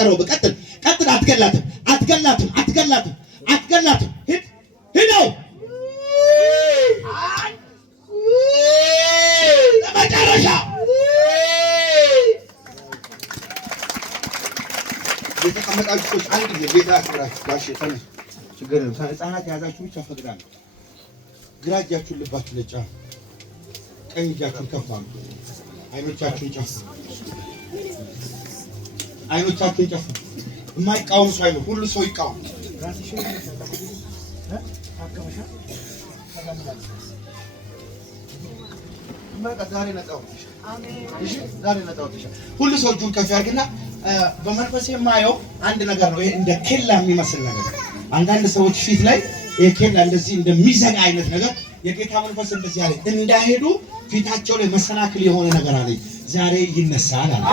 ተቆጣጠረው በቀጥል ቀጥል አትገላትም ሂደው ለመጨረሻ የተቀመጣችሁ አንድ ጊዜ ጌታ ያክብራችሁ ጋሽ ተነሱ ችግር ነው ህፃናት ያዛችሁ ብቻ ፈቅዳለሁ ግራ እጃችሁን ልባችሁ ለጫ ቀኝ እጃችሁን ከፍ አድርጉ አይኖቻችሁን ጨፍኑ የማይቃወም ሰው አይኖር ሁሉ ሰው ይቃወም ዛሬ ነጣው ሁሉ ሰው እጁን ከፍ ያድርግና በመንፈስ የማየው አንድ ነገር ነው ይሄ እንደ ኬላ የሚመስል ነገር አንዳንድ ሰዎች ፊት ላይ የኬላ እንደዚህ እንደሚዘጋ አይነት ነገር የጌታ መንፈስ እንደዚህ ያለ እንዳይሄዱ ፊታቸው ላይ መሰናክል የሆነ ነገር አለ ዛሬ ይነሳል አለ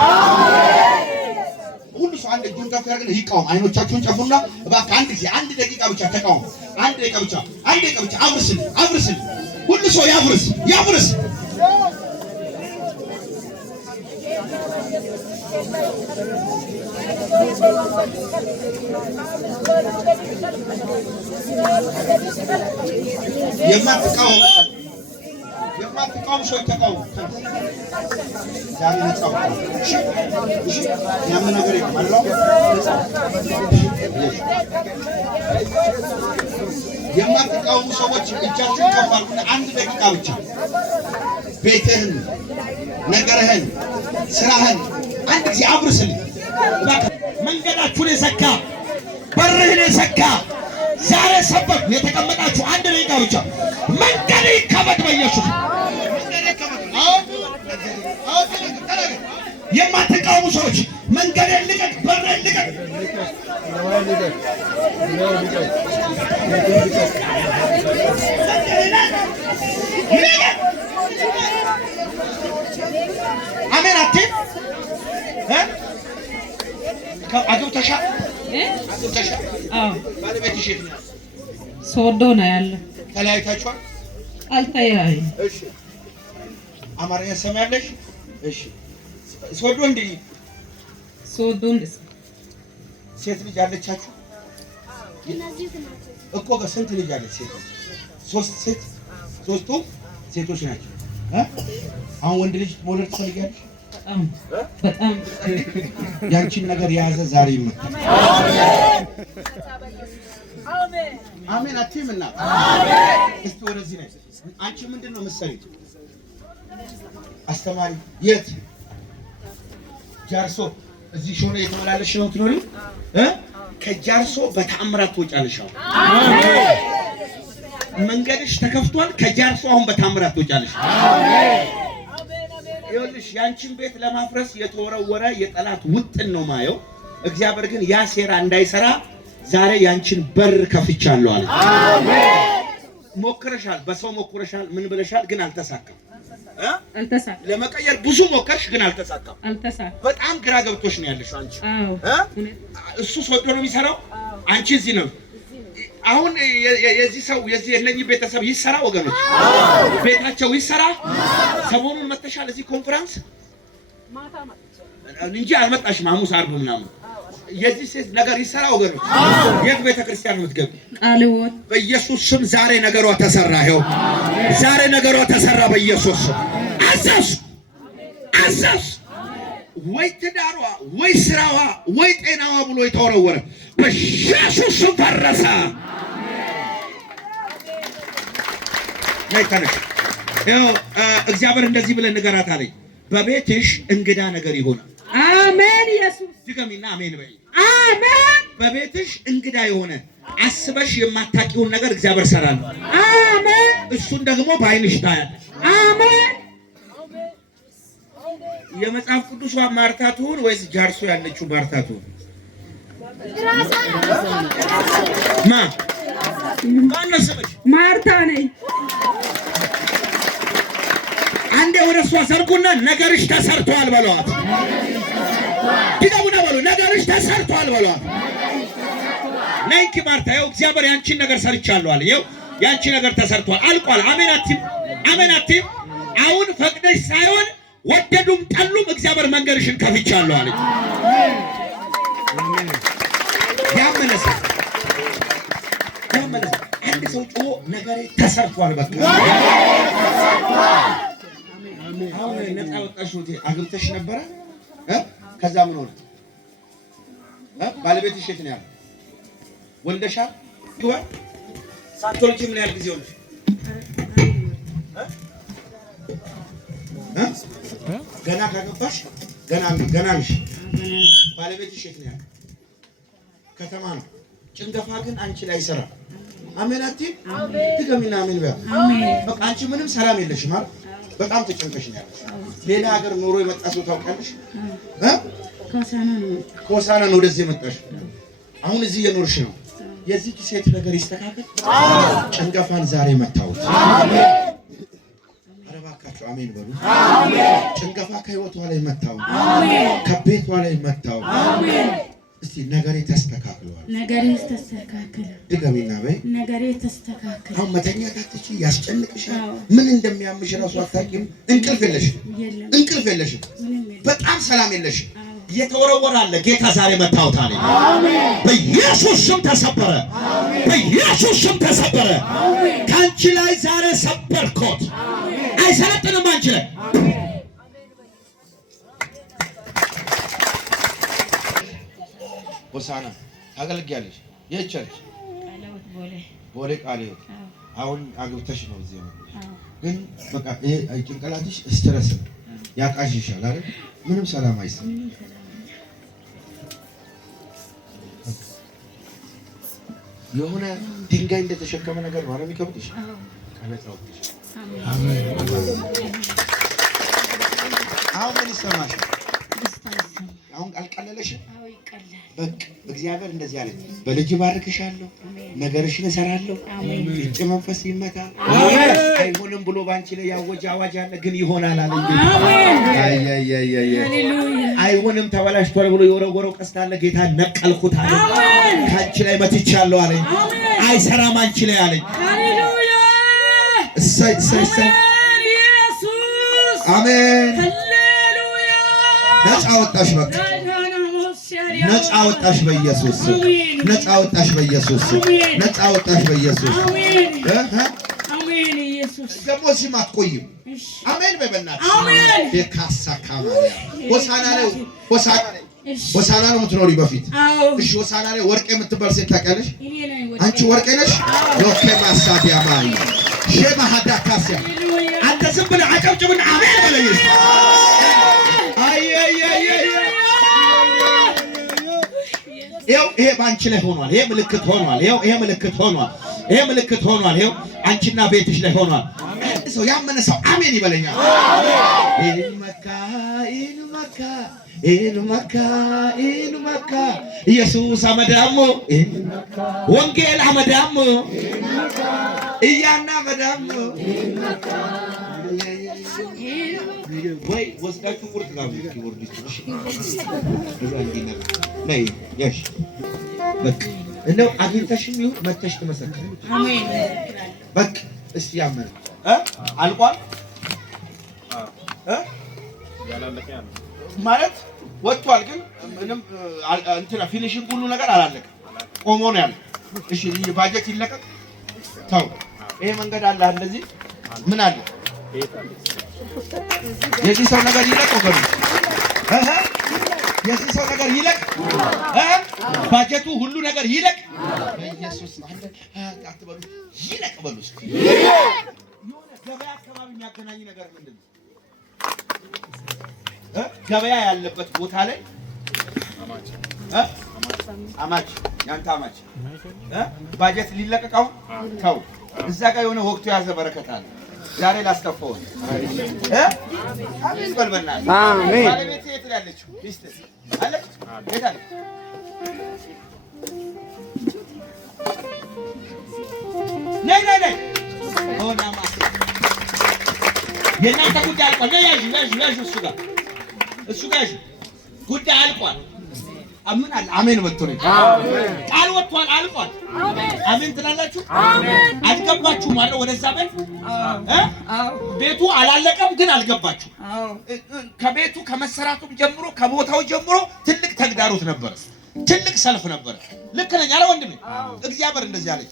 ሁሉ ሰው አንድ እጁን ከፍ ያድርግና ይቃወም አይኖቻችሁን ጨፍኑና እባክህ አንድ ደቂቃ ብቻ ተቃወም አንድ ደቂቃ ብቻ አብርስን ሁሉ ሰው ያብርስ የማትቃወም ሰው ተቃወም ዛሬ ነጻው እሺ ያምን ነገር ይማለው የማትቃወሙ ሰዎች እጃችሁን ከፍ አድርጉና አንድ ደቂቃ ብቻ ቤትህን ነገርህን ስራህን አንድ ጊዜ አብርስልኝ መንገዳችሁን የዘጋ በርህን የዘጋ ዛሬ ሰበክ የተቀመጣችሁ አንድ ደቂቃ ብቻ መንገድ ይከፈት በኢየሱስ የማትቃወሙ ሰዎች መንገድን ልቀቅ በርህን ልቀቅ አሜን አትይ አግብተሻ ባለቤትሽ የት ነው? ሶዶ ነው ያለ። ተለያይታችኋል? አልተያይም። እሺ አማርኛ ሰማያለሽ? እሺ ሶዶ ሴት ልጅ አለቻችሁ? እኮ ስንት ልጅ አለች? ሶስቱ ሴቶች ናቸው። አሁን ወንድ ልጅ መውለድ ትፈልጊያለሽ? በጣም ያንቺን ነገር የያዘ ዛሬ ይመጣል። አሜን አትይምና እስቲ ወደዚህ ነይ። አንቺ ምንድን ነው የምትሰሪው? አስተማሪ። የት? ጃርሶ። እዚህ ሾኔ የተመላለሽ ነው ትኖሪ? ከጃርሶ በተአምራት ትወጫለሽ። አሜን። መንገድሽ ተከፍቷል። ከጃርሶ አሁን በተአምራት ትወጫለሽ። አሜን። ይኸውልሽ ያንቺን ቤት ለማፍረስ የተወረወረ የጠላት ውጥን ነው ማየው። እግዚአብሔር ግን ያ ሴራ እንዳይሰራ ዛሬ ያንቺን በር ከፍቻለሁ አለ። አሜን። ሞክረሻል፣ በሰው ሞክረሻል፣ ምን ብለሻል፣ ግን አልተሳካም። ለመቀየር ብዙ ሞከርሽ፣ ግን አልተሳካም። በጣም ግራ ገብቶሽ ነው ያለሽ አንቺ። እሱ ሶዶ ነው የሚሰራው፣ አንቺ እዚህ ነው። አሁን የዚህ ሰው የዚህ የለኝ ቤተሰብ ይሰራ ወገኖች፣ ቤታቸው ይሰራ። ሰሞኑን መተሻል እዚህ ኮንፈረንስ እንጂ አልመጣሽም። ሐሙስ ዓርብ ምናምን የዚህ ሴት ነገር ይሰራ ወገኖች። የት ቤተክርስቲያን ነው የምትገቢ? ቃልዎት። በኢየሱስ ስም ዛሬ ነገሯ ተሰራ። ይኸው ዛሬ ነገሯ ተሰራ በኢየሱስ ስም። አዛዝ ወይ ትዳሯ ወይ ስራዋ ወይ ጤናዋ ብሎ የተወረወረ በኢየሱስ ስም ፈረሰ። ማይታነሽ ይኸው እግዚአብሔር እንደዚህ ብለን ንገራት አለኝ። በቤትሽ እንግዳ ነገር ይሆናል። አሜን። ኢየሱስ ድገሚና አሜን በይ። አሜን። በቤትሽ እንግዳ የሆነ አስበሽ የማታውቂውን ነገር እግዚአብሔር ሰራል። አሜን። እሱን ደግሞ በዓይንሽ ታያለሽ። አሜን። የመጽሐፍ ቅዱሷ ማርታ ትሁን ወይስ ጃርሶ ያለችው ማርታ ትሁን? ማነው ስምሽ? ማርታ ነኝ። አንዴ ወደ እሷ ዘርጉና ነገርሽ ተሰርቷል በሏት። ድገሙና በሉ ነገርሽ ተሰርቷል በሏት። ነይንኪ ማርታ፣ ይኸው እግዚአብሔር ያንቺን ነገር ሰርቻለሁ አለ። ይኸው ያንቺ ነገር ተሰርቷል፣ አልቋል። አሜን አትይም? አሜን አትይም? አሁን ፈቅደሽ ሳይሆን ወደዱም ጠሉም እግዚአብሔር መንገድሽን ከፍቻለሁ አለ። ያመነ ሰው አንድ ሰው ጮሆ ነገሬ ተሰርቷል በቃ። አሁን ነፃ ወጣሽው አግብተሽ ነበረ ከዛ ምን ሆነ? ባለቤትሽ የት ነው ያለው? ወልደሻል? ሳትወልጂ ምን ያህል ጊዜ ሆነሽ? ገና ካገባሽ ገና ነሽ። ባለቤትሽ የት ነው ያለው? ከተማ ነው። ጭንገፋ ግን አንቺ ላይ ይሰራ። አሜን አትይ? ድገሚና አሜን በያ። በቃ አንቺ ምንም ሰላም የለሽም አይደል? በጣም ተጨንቀሽ ነው ያለሽ። ሌላ ሀገር ኖሮ የመጣ ሰው ታውቂያለሽ? ኮሳና ነው ወደዚህ የመጣሽ። አሁን እዚህ እየኖርሽ ነው። የዚህ ሴት ነገር ይስተካከል። ጭንገፋን ዛሬ መታወት። አሜን። ኧረ እባካችሁ አሜን በሉ። አሜን። ጭንገፋ ከህይወቷ ላይ መታወት። አሜን። ከቤቷ ላይ መታወት። አሜን። እስቲ ነገሬ ተስተካክሏል። ነገሬ ተስተካክሏል። ድገሚና በይ። ነገሬ ተስተካክሏል። አሁን መተኛት አትችይ፣ ያስጨንቅሻል። ምን እንደሚያምሽ ራሱ አታውቂም። እንቅልፍ የለሽም። በጣም ሰላም የለሽም። እየተወረወረ አለ። ጌታ ዛሬ መታወታል። አሜን። በኢየሱስ ስም ተሰበረ። አሜን። በኢየሱስ ስም ተሰበረ። አሜን። ካንቺ ላይ ዛሬ ሰበርኩት። አሜን። አይሰለጥንም አንቺ ላይ። አሜን። ሆሳና ታገልግያለሽ። የቸርች ቦሌ ቃልዮ አሁን አግብተሽ ነው እዚህ ነው። ግን በቃ ይሄ ጭንቅላትሽ ስትረስ ያቃሽሻል አይደል? ምንም ሰላም አይሰማም። የሆነ ድንጋይ እንደተሸከመ ነገር ነው የሚከብድሽ። አሜን። አሁን ምን ይሰማሻል? አሁን አልቀለለሽም? በቃ እግዚአብሔር እንደዚህ አለ፣ በልጅ ባርክሻለሁ፣ ነገርሽን እሰራለሁ። ፍጭ መንፈስ ይመታ። አይሆንም ብሎ ባንቺ ላይ ያወጀ አዋጅ አለ፣ ግን ይሆናል አለ። አይሆንም ተበላሽቷል ብሎ የወረወረው ቀስት አለ፣ ጌታ ነቀልኩት አለ። ካንቺ ላይ መትቻለሁ አለኝ። አይሰራም አንቺ ላይ አለኝ። ሃሌሉያ! እሰይ ኢየሱስ! አሜን! ሃሌሉያ! ነፃ ወጣሽ በቃ ነፃ ወጣሽ በኢየሱስ ስም። ነፃ ወጣሽ በኢየሱስ ስም። ነፃ ወጣሽ በኢየሱስ ስም። አሜን። ኢየሱስ ደግሞ እዚህም አትቆይም። አሜን በበናትሽ። አሜን። የካሳካማያ ሆሳና ነው የምትኖሪ በፊት። እሺ ሆሳና ላይ ወርቄ የምትባል ሴት ታውቂያለሽ? አንቺ ወርቄ ነሽ? ሎኬ ማሳዲያ ማይ ሼማ ሀዳካሲያ አንተ ዝም ብለህ አጨብጭብና አሜን በለኝ። ይሄ ባንቺ ላይ ሆኗል። ይሄ ምልክት ሆኗል። ይሄ ምልክት ሆኗል። ይሄ አንቺና ቤትሽ ላይ ሆኗል። አንድ ሰው ያመነ ሰው አሜን ይበለኛል። ኢኑ መካ ኢየሱስ አመዳሞ ወንጌል አመዳሞ እያና አመዳሞ ወይ ወስዳችሁ ቁርጥ ጋር ኪቦርድ ይችላል ነይ ያሽ በቃ እንደው አግኝተሽም ይሁን መተሽ ተመሰከረች። አሜን። በቃ እስቲ ያመነ አልቋል ያላለቀ ማለት ወጥቷል፣ ግን ምንም እንትና ፊኒሺንግ ሁሉ ነገር አላለቀም። ቆሞ ነው ያለው። እሺ ባጀት ይለቀቅ ታው ይሄ መንገድ አለ እንደዚህ ምን አለ የዚህ ሰው ነገር ይለቅ ወገኑ የዚህ ሰው ነገር ይለቅ ባጀቱ ሁሉ ነገር ይለቅ በኢየሱስ አትበሉ ይለቅ በሉ። የሆነ ገበያ አካባቢ የሚያገናኝ ነገር ምንድን ነው? ገበያ ያለበት ቦታ ላይ አማች ያንተ አማች ባጀት ሊለቀቀው ተው። እዛ ጋር የሆነ ወቅቱ ያዘ በረከት አለ። ዛሬ ላስከፈው አሜን በልበና አሜን። ባለቤት የት ያለችው ሚስት አለች? የት አለች? ነይ ሆና ማስ የእናንተ ጉዳይ አልቋል። ያዥ እሱ ጋር ጉዳይ አልቋል። አምን አለ አሜን ወጥቶኝ ቃል ወጥቷል። አልቋል። አሜን ትላላችሁ? አልገባችሁ ማለት ወደዛ ቤት ቤቱ አላለቀም፣ ግን አልገባችሁ። ከቤቱ ከመሰራቱ ጀምሮ ከቦታው ጀምሮ ትልቅ ተግዳሮት ነበር። ትልቅ ሰልፍ ነበር። ልክ ነኝ አለ ወንድሜ። እግዚአብሔር እንደዚህ አለኝ፣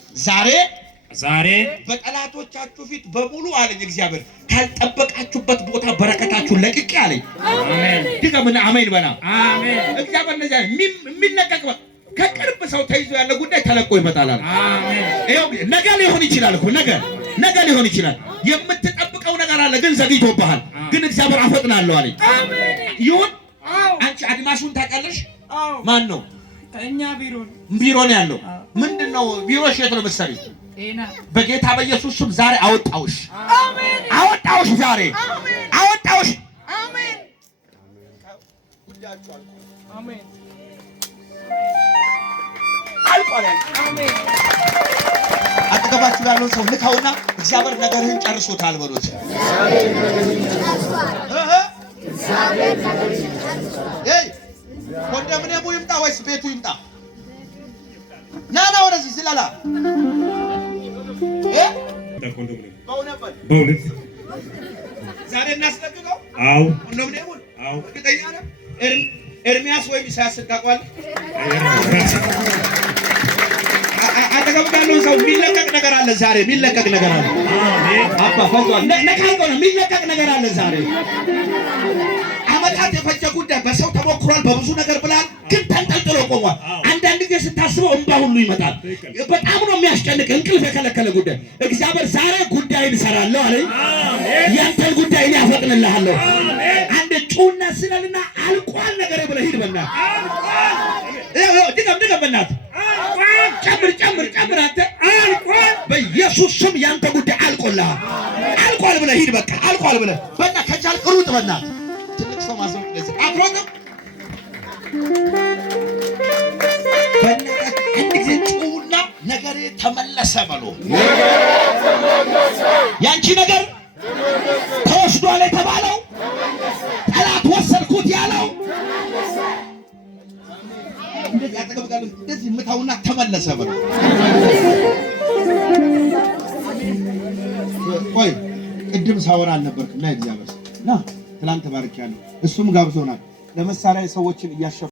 ዛሬ በጠላቶቻችሁ ፊት በሙሉ አለኝ እግዚአብሔር ካልጠበቃችሁበት ቦታ በረከታችሁን ለቅቄ አለኝ። አሜን። ድገምና አሜን በላ። አሜን። እግዚአብሔር እንደዚህ አለኝ፣ የሚለቀቅ ከቅርብ ሰው ተይዞ ያለ ጉዳይ ተለቆ ይመጣል አለ። አሜን። ይኸው ነገ ሊሆን ይችላል እኮ ነገ ሊሆን ይችላል። የምትጠብቀው ነገር አለ ግን ዘግይቶብሃል። ግን እግዚአብሔር አፈጥናለሁ አለኝ። አሜን። ይሁን። አንቺ አድማሱን ታውቃለሽ? ማን ነው? እኛ ቢሮ ነው ያለው። ምንድነው ቢሮሽ? የት ነው የምትሰሪው? በጌታ በኢየሱስ ስም ዛሬ አወጣውሽ። አሜን። አወጣውሽ ዛሬ። አሜን። አወጣውሽ። አሜን። አሜን። አሜን። አጠገባችሁ ያለውን ሰው ልካውና እግዚአብሔር ነገርህን ጨርሶታል በሉት። ኮንዶሚኒየሙ ይምጣ ወይስ ቤቱ ይምጣ? ና ወደዚህ ዝላላ። በእውነት ዛሬ እናስለቅቀው። አዎ ኮንዶሚኒየሙን። አዎ እርግጠኛ ነህ? ኤርሚያስ ወይም ኢሳያስ ታውቃለህ? አጠገብ ያለውን ሰው የሚለቀቅ ነገር አለ ዛሬ። የሚለቀቅ ነገር አለ። አባ ፈቷል። ነካይቆ ነው የሚለቀቅ ነገር አለ ዛሬ። አመታት የፈጀ ጉዳይ በሰው ተሞክሯል፣ በብዙ ነገር ብላል፣ ግን ተንጠልጥሎ ቆሟል። አንዳንድ ጊዜ ስታስበው እንባ ሁሉ ይመጣል። በጣም ነው የሚያስጨንቅ፣ እንቅልፍ የከለከለ ጉዳይ። እግዚአብሔር ዛሬ ጉዳይን እሰራለሁ አለኝ። ያንተን ጉዳይ እኔ አፈጥንልሃለሁ። አንድ ጩና ስለልና አልቋል ነገር ብለህ ሂድ በእናትህ። ድገም በእናትህ። ጨምር አንተ። አልቋል በኢየሱስ ስም ያንተ ጉዳይ አልቆልሃል። አልቋል ብለህ ሂድ በቃ። አልቋል ብለህ በእናትህ ከቻልክ ሩጥ በእናትህ። ትልቅ ሰው ማዘው ለዚህ አፍሮት በእናትህ አንድ ጊዜ ጩና ነገሬ ተመለሰ በሉ። ያንቺ ነገር ተወስዷል የተባለው ጠላት ወሰድኩት ያለው እንደዚህ አጠገብጋለሁ እንደዚህ ምታውና ተመለሰ በሉ። ቆይ ቅድም ሳወራ አልነበርክም? ና እግዚአብሔር ና ትላንት ባርኪያለሁ። እሱም ጋብዞናል ለመሳሪያ ሰዎችን እያሸፈ